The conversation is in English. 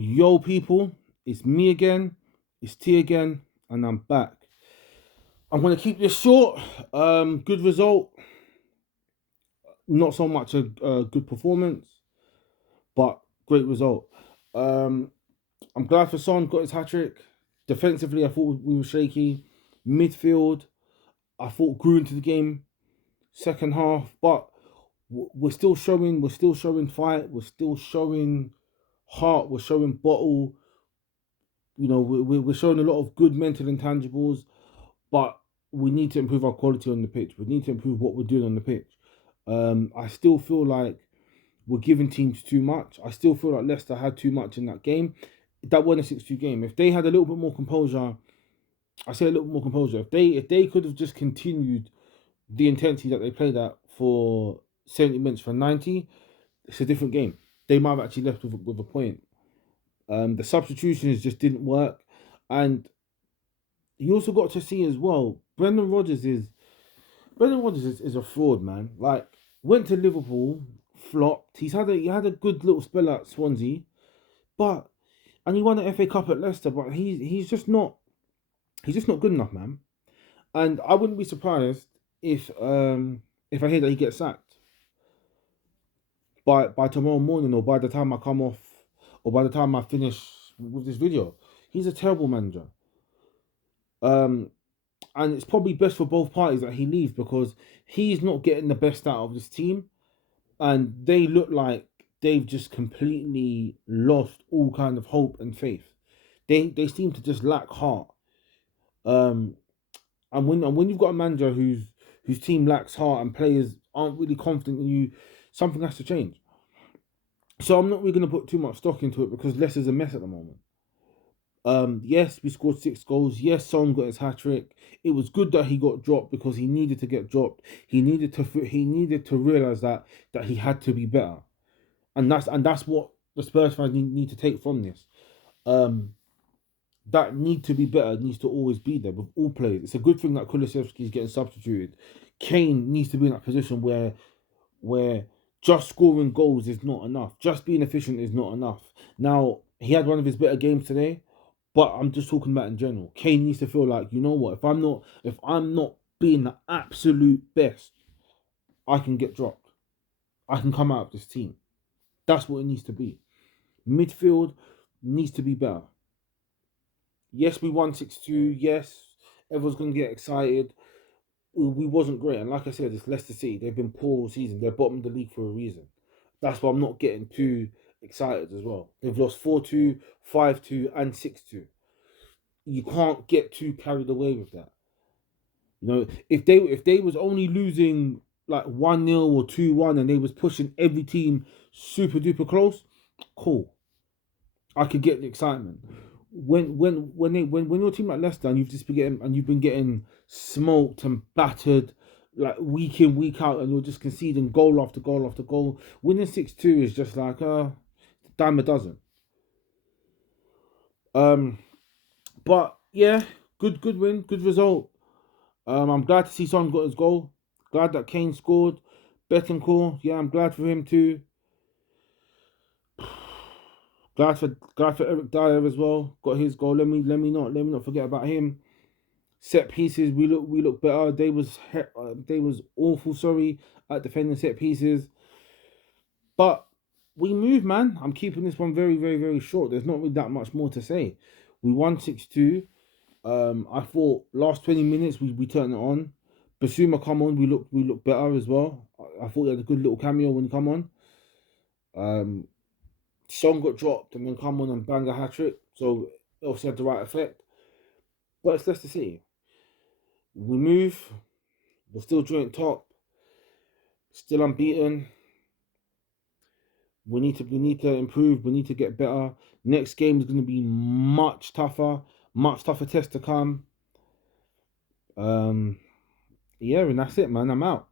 Yo, people, it's me again, it's T again, and I'm back. I'm going to keep this short. Good result, not so much a good performance, but great result. Um, I'm glad for Son got his hat trick. Defensively, I thought we were shaky. Midfield, I thought grew into the game. Second half, but we're still showing. We're still showing fight. We're still showing heart. We're showing bottle. We're showing a lot of good mental intangibles, but we need to improve our quality on the pitch. We need to improve what we're doing on the pitch. I still feel like we're giving teams too much. I still feel like Leicester had too much in that game. That wasn't a 6-2 game. If they had a little bit more composure, I say a little bit more composure. If they could have just continued the intensity that they played at for 70 minutes for 90, it's a different game. They might have actually left with a point. The substitutions just didn't work, and you also got to see as well. Brendan Rodgers is a fraud, man. Like, went to Liverpool, flopped. He had a good little spell at Swansea, but and he won the FA Cup at Leicester, but he's just not good enough, man. And I wouldn't be surprised if I hear that he gets sacked by tomorrow morning, or by the time I come off, or by the time I finish with this video. He's a terrible manager. Um, and it's probably best for both parties that he leaves, because he's not getting the best out of this team, and they look like they've just completely lost all kind of hope and faith. They seem to just lack heart. Um, and when you've got a manager whose team lacks heart and players aren't really confident in you, something has to change. So I'm not really going to put too much stock into it, because Leicester's a mess at the moment. Yes, we scored 6 goals. Yes, Son got his hat trick. It was good that he got dropped, because he needed to get dropped. He needed to realize that he had to be better, and that's what the Spurs fans need to take from this. Um, that need to be better needs to always be there with all players. It's a good thing that Kulusevski is getting substituted. Kane needs to be in that position where just scoring goals is not enough. Just being efficient is not enough. Now, he had one of his better games today, but I'm just talking about in general. Kane needs to feel like, you know what, if I'm not being the absolute best, I can get dropped. I can come out of this team. That's what it needs to be. Midfield needs to be better. Yes, we won 6-2. Yes, everyone's gonna get excited. We wasn't great, and like I said, it's Leicester City. They've been poor all season. They're bottom of the league for a reason. That's why I'm not getting too excited as well. They've lost 4-2, 5-2, and 6-2. You can't get too carried away with that. If they was only losing like 1-0 or 2-1, and they was pushing every team super duper close, cool. I could get the excitement. When you're a team like Leicester, and you've been getting smoked and battered like week in, week out, and you're just conceding goal after goal after goal, winning 6-2 is just like dime a dozen. But yeah, good win, good result. I'm glad to see Son got his goal. Glad that Kane scored. Betancourt, yeah, I'm glad for him too. Glad for Eric Dyer as well. Got his goal. Let me not forget about him. Set pieces, we look better. They was awful. Sorry, at defending set pieces, but we move, man. I'm keeping this one very, very, very short. There's not really that much more to say. We won 6-2. I thought last 20 minutes we turned it on. Basuma come on, we look better as well. I thought he had a good little cameo when he come on. Son got dropped and then come on and bang a hat trick, so it obviously had the right effect. But it's Leicester City. We move. We're still joint top. Still unbeaten. We need to improve. We need to get better. Next game is going to be much tougher. Much tougher test to come. Yeah, and that's it, man. I'm out.